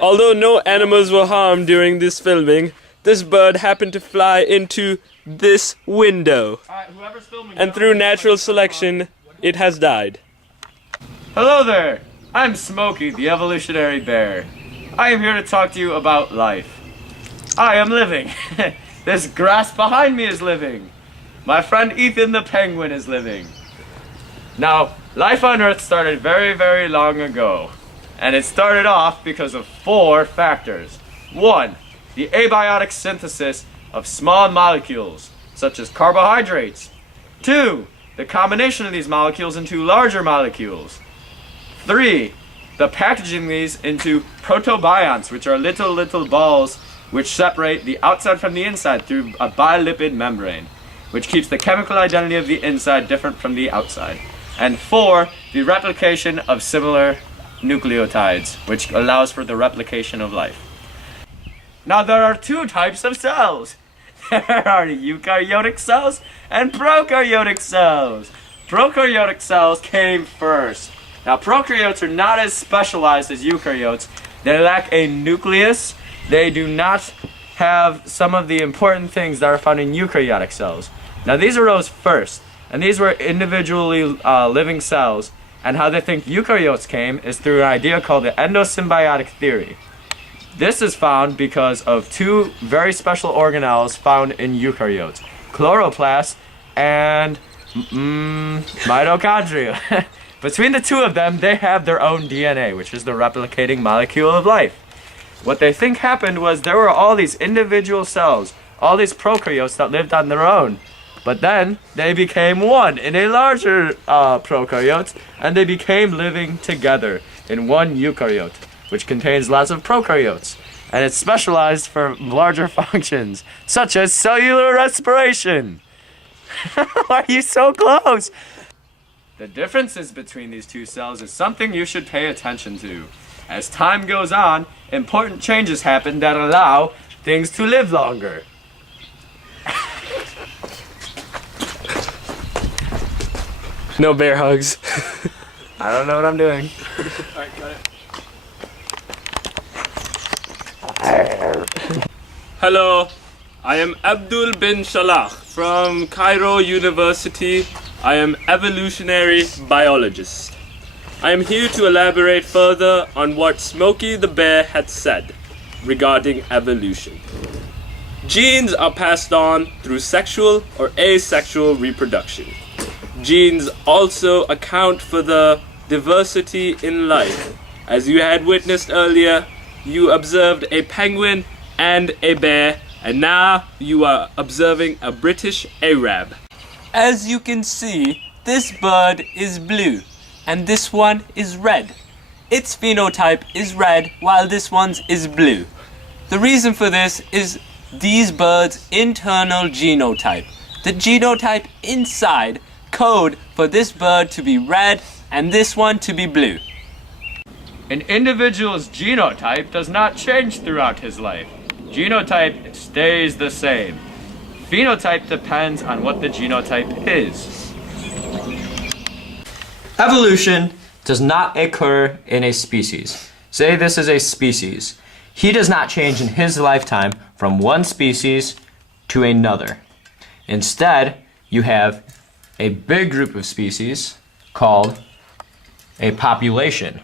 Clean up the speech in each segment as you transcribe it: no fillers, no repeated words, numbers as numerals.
Although no animals were harmed during this filming, this bird happened to fly into this window. And through natural selection, it has died. Hello there! I'm Smokey, the evolutionary bear. I am here to talk to you about life. I am living. This grass behind me is living. My friend Ethan the penguin is living. Now, life on Earth started very, very long ago. And it started off because of 4 factors. 1. The abiotic synthesis of small molecules, such as carbohydrates. 2. The combination of these molecules into larger molecules. 3. The packaging these into protobionts, which are little balls which separate the outside from the inside through a bilipid membrane, which keeps the chemical identity of the inside different from the outside. And 4. The replication of similar nucleotides, which allows for the replication of life. Now there are 2 types of cells. There are eukaryotic cells and prokaryotic cells. Prokaryotic cells came first. Now prokaryotes are not as specialized as eukaryotes. They lack a nucleus. They do not have some of the important things that are found in eukaryotic cells. Now these arose first, and these were individually living cells. And how they think eukaryotes came is through an idea called the endosymbiotic theory. This is found because of 2 very special organelles found in eukaryotes, chloroplasts and mitochondria. Between the 2 of them, they have their own DNA, which is the replicating molecule of life. What they think happened was there were all these individual cells, all these prokaryotes that lived on their own. But then they became one in a larger prokaryote, and they became living together in one eukaryote, which contains lots of prokaryotes. And it's specialized for larger functions, such as cellular respiration. Why are you so close? The differences between these 2 cells is something you should pay attention to. As time goes on, important changes happen that allow things to live longer. No bear hugs. I don't know what I'm doing. Alright, got it. Hello, I am Abdul bin Shalah from Cairo University. I am evolutionary biologist. I am here to elaborate further on what Smokey the Bear had said regarding evolution. Genes are passed on through sexual or asexual reproduction. Genes also account for the diversity in life. As you had witnessed earlier, you observed a penguin and a bear, and now you are observing a British Arab. As you can see, this bird is blue, and this one is red. Its phenotype is red, while this one's is blue. The reason for this is these birds' internal genotype. The genotype inside code for this bird to be red and this one to be blue. An individual's genotype does not change throughout his life. Genotype stays the same. Phenotype depends on what the genotype is. Evolution does not occur in a species. Say this is a species. He does not change in his lifetime from one species to another. Instead, you have a big group of species called a population.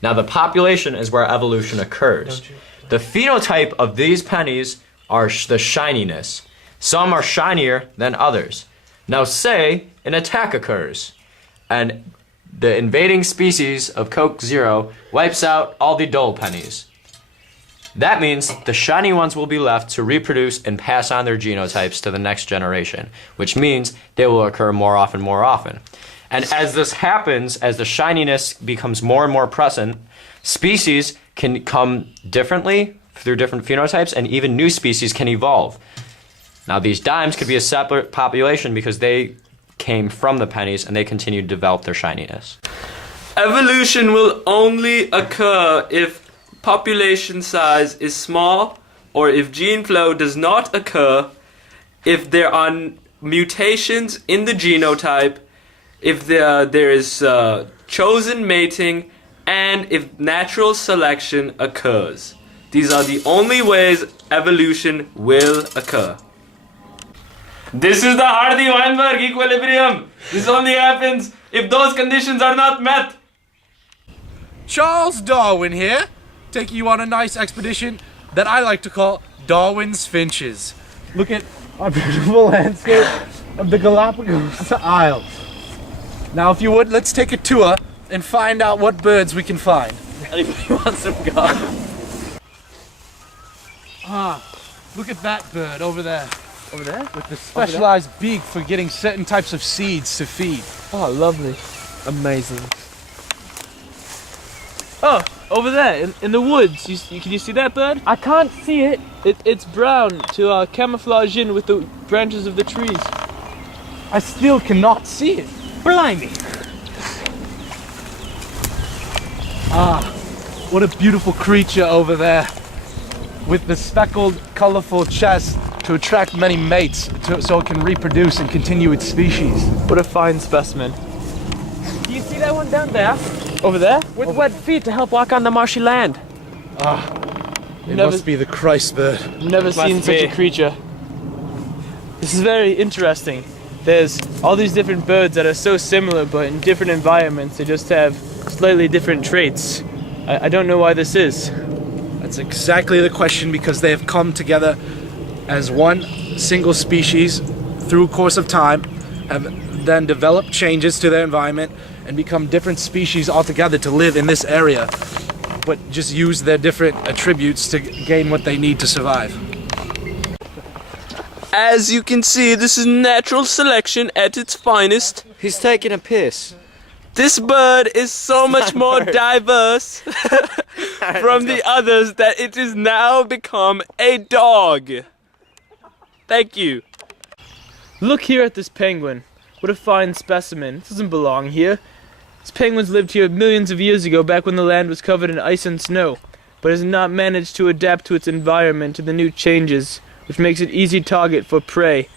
Now the population is where evolution occurs. The phenotype of these pennies are the shininess. Some are shinier than others. Now say an attack occurs and the invading species of Coke Zero wipes out all the dull pennies. That means the shiny ones will be left to reproduce and pass on their genotypes to the next generation, which means they will occur more often. And as this happens, as the shininess becomes more and more present, species can come differently through different phenotypes, and even new species can evolve. Now these dimes could be a separate population because they came from the pennies and they continue to develop their shininess. Evolution will only occur if population size is small, or if gene flow does not occur, if there are mutations in the genotype, if there is chosen mating, and if natural selection occurs. These are the only ways evolution will occur. This is the Hardy-Weinberg equilibrium. This only happens if those conditions are not met. Charles Darwin here, taking you on a nice expedition that I like to call Darwin's Finches. Look at our beautiful landscape of the Galapagos Isles. Now, if you would, let's take a tour and find out what birds we can find. Anybody want some gum? Look at that bird over there. Over there? With the specialized beak for getting certain types of seeds to feed. Oh, lovely. Amazing. Oh, over there, in the woods. Can you see that bird? I can't see it. It's brown to camouflage in with the branches of the trees. I still cannot see it. Blimey. What a beautiful creature over there. With the speckled, colorful chest to attract many mates so it can reproduce and continue its species. What a fine specimen. Do you see that one down there? Over there? With wet feet to help walk on the marshy land. It Never- must be the Christ bird. Never seen such a creature. This is very interesting. There's all these different birds that are so similar, but in different environments, they just have slightly different traits. I don't know why this is. That's exactly the question, because they have come together as one single species through a course of time, have then developed changes to their environment and become different species altogether to live in this area, but just use their different attributes to gain what they need to survive. As you can see, this is natural selection at its finest. He's taking a piss. This bird is so much more diverse from the others that it is now become a dog. Thank you. Look here at this penguin. What a fine specimen. It doesn't belong here. These penguins lived here millions of years ago, back when the land was covered in ice and snow, but has not managed to adapt to its environment and the new changes, which makes it easy target for prey.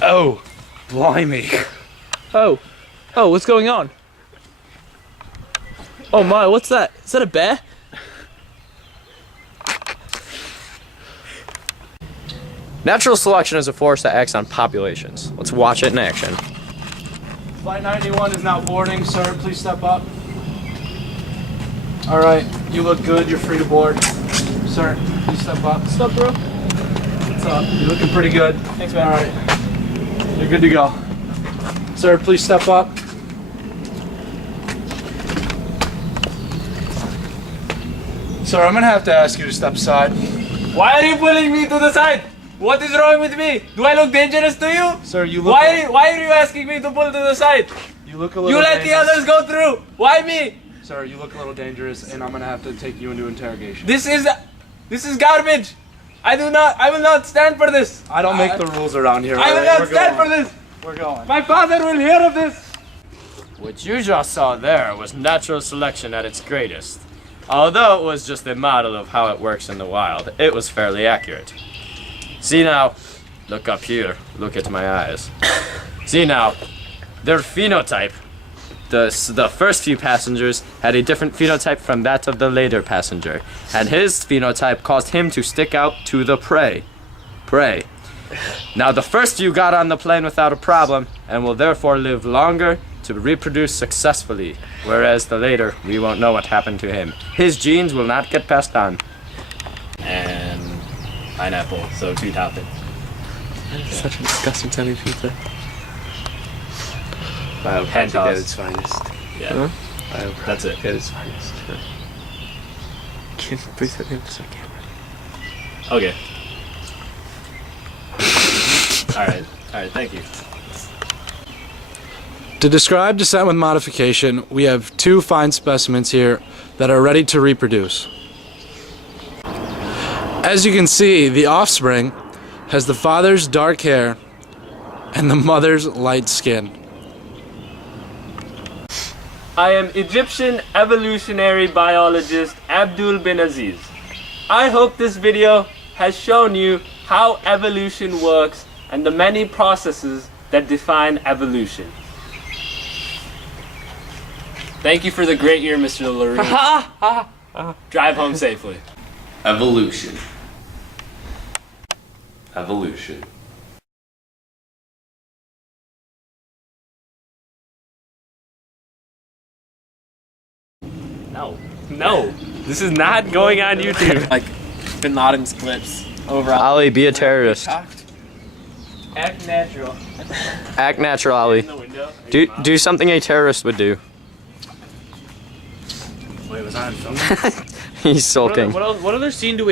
Oh, blimey. Oh, what's going on? Oh my, what's that? Is that a bear? Natural selection is a force that acts on populations. Let's watch it in action. Flight 91 is now boarding, sir. Please step up. All right, you look good. You're free to board. Sir, please step up. What's up, bro? What's up? You're looking pretty good. Thanks, man. All right, you're good to go. Sir, please step up. Sir, I'm gonna have to ask you to step aside. Why are you pulling me to the side? What is wrong with me? Do I look dangerous to you? Sir, you look. Why are you asking me to pull to the side? You look a little. You let the dangerous. others go through. Why me? Sir, you look a little dangerous, and I'm gonna have to take you into interrogation. This is garbage. I will not stand for this. I don't make the rules around here. I will not stand for this. We're going. My father will hear of this. What you just saw there was natural selection at its greatest. Although it was just a model of how it works in the wild, it was fairly accurate. See now, look up here, look at my eyes. See now, their phenotype. The first few passengers had a different phenotype from that of the later passenger, and his phenotype caused him to stick out to the prey. Now the first few got on the plane without a problem, and will therefore live longer to reproduce successfully, whereas the later, we won't know what happened to him. His genes will not get passed on. And pineapple, so 2 toppings. Such a disgusting telling pizza. Hand at toss. its finest. Yeah, that's it. At its finest. Can you please set him to the camera? Okay. Alright, thank you. To describe descent with modification, we have 2 fine specimens here that are ready to reproduce. As you can see, the offspring has the father's dark hair and the mother's light skin. I am Egyptian evolutionary biologist Abdul bin Aziz. I hope this video has shown you how evolution works and the many processes that define evolution. Thank you for the great year, Mr. LaRue. Drive home safely. Evolution. Evolution. No, this is not going on YouTube. Like Bin Laden's clips over. Ali, be a terrorist. Act natural. Act natural, Ali. Do something a terrorist would do. Wait, was I on film? He's sulking. What other scene do we